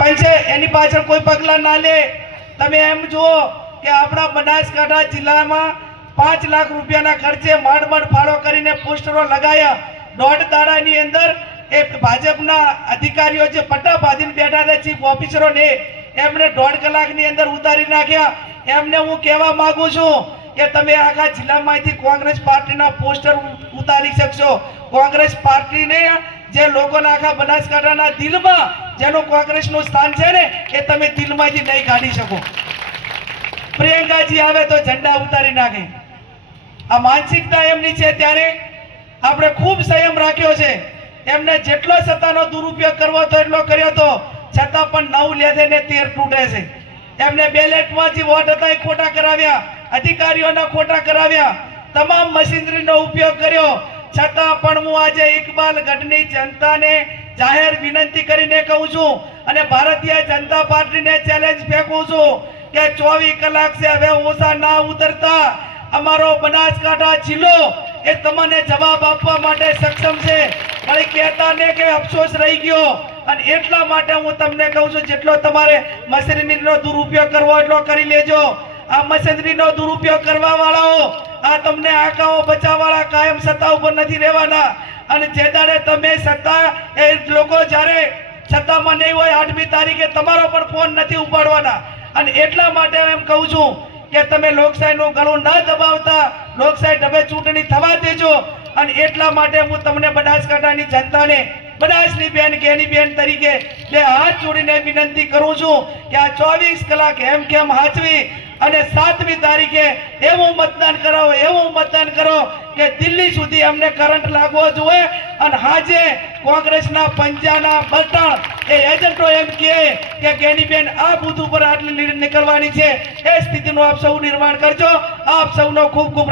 પંચે એની પાછળ કોઈ પગલાં ના લે. તમે એમ જુઓ કે આપણા બનાસકાંઠા જિલ્લામાં 5 લાખ રૂપિયાના ખર્ચે માંડ ફાળો કરીને પોસ્ટરો લગાયા. 1.5 દાડાની અંદર એ ભાજપના અધિકારીઓ જે પટ્ટા બાંધીને બેઠા હતા ચીફ ઓફિસરોને એમને 1.5 કલાકની અંદર ઉતારી નાખ્યા. એમને હું કહેવા માંગુ છું કે તમે આખા જિલ્લામાંથી કોંગ્રેસ પાર્ટીના પોસ્ટર ઉતારી શકશો. કોંગ્રેસ પાર્ટીને જે લોકોના આખા બનાસકાંઠાના દિલમાં જેનું કોંગ્રેસનું સ્થાન છે ને એ તમે દિલમાંથી નહીં કાઢી શકો. પ્રિયંકાજી આવે તો ઝંડા ઉતારી નાખે. આ માનસિકતા એમની છે. ત્યારે આપણે ખૂબ સંયમ રાખ્યો છે. એમને જેટલો સત્તાનો દુરુપયોગ કરવો હતો એટલો કર્યો હતો, છતાં પણ 9 લે છે ને 13 તૂટે છે. એમને બેલેટમાં જે વોટ હતા એ ખોટા કરાવ્યા, અધિકારીઓના ખોટા કરાવ્યા, તમામ મશીનરીનો ઉપયોગ કર્યો. છતાં પણ હું આજે ઇકબાલ ગઢની જનતાને જાહેર વિનંતી કરીને કહું છું અને ભારતીય જનતા પાર્ટીને ચેલેન્જ ફેંકું છું કે 24 કલાક છે, હવે ઓછા ના ઉતરતા. અમારો બનાસકાંઠા જિલ્લો એ તમને જવાબ આપવા માટે સક્ષમ છે. પણ કહેતા ને કે અફસોસ રહી ગયો. અને એટલા માટે હું તમને કહું છું જેટલો તમારે મશીનરીનો દુરુપયોગ કરવો એટલો કરી લેજો. આ મશીનરીનો દુરુપયોગ કરવા વાળાઓ, આ તમને આંકાઓ બચાવવાળા કાયમ સત્તા ઉપર નથી રહેવાના. અને જે દાડે તમે સત્તા એ લોકો જ્યારે સત્તામાં નહીં હોય 8મી તારીખે તમારો પણ ફોન નથી ઉપાડવાના. અને એટલા માટે એમ કહું છું કે તમે લોકશાહીનું ગળું ના દબાવતા, લોકશાહી ઢબે ચૂંટણી થવા દેજો. અને એટલા માટે હું તમને બનાસકાંઠાની જનતાને બનાસની બેન કેની બેન તરીકે 2 હાથ જોડીને વિનંતી કરું છું કે આ 24 કલાક કેમ હાચવી અને 7મી તારીખે એવું મતદાન કરો કે દિલ્હી સુધી અમને કરંટ લાગવો જોઈએ. અને હાજે કોંગ્રેસના પંજાના બટણ એ એજન્ટો એમ કહે કે કેનીબેન આ બૂથ ઉપર આટલી લીડ નીકળવાની છે, એ સ્થિતિનું આપ સૌ નિર્માણ કરજો. આપ સૌનો ખૂબ ખૂબ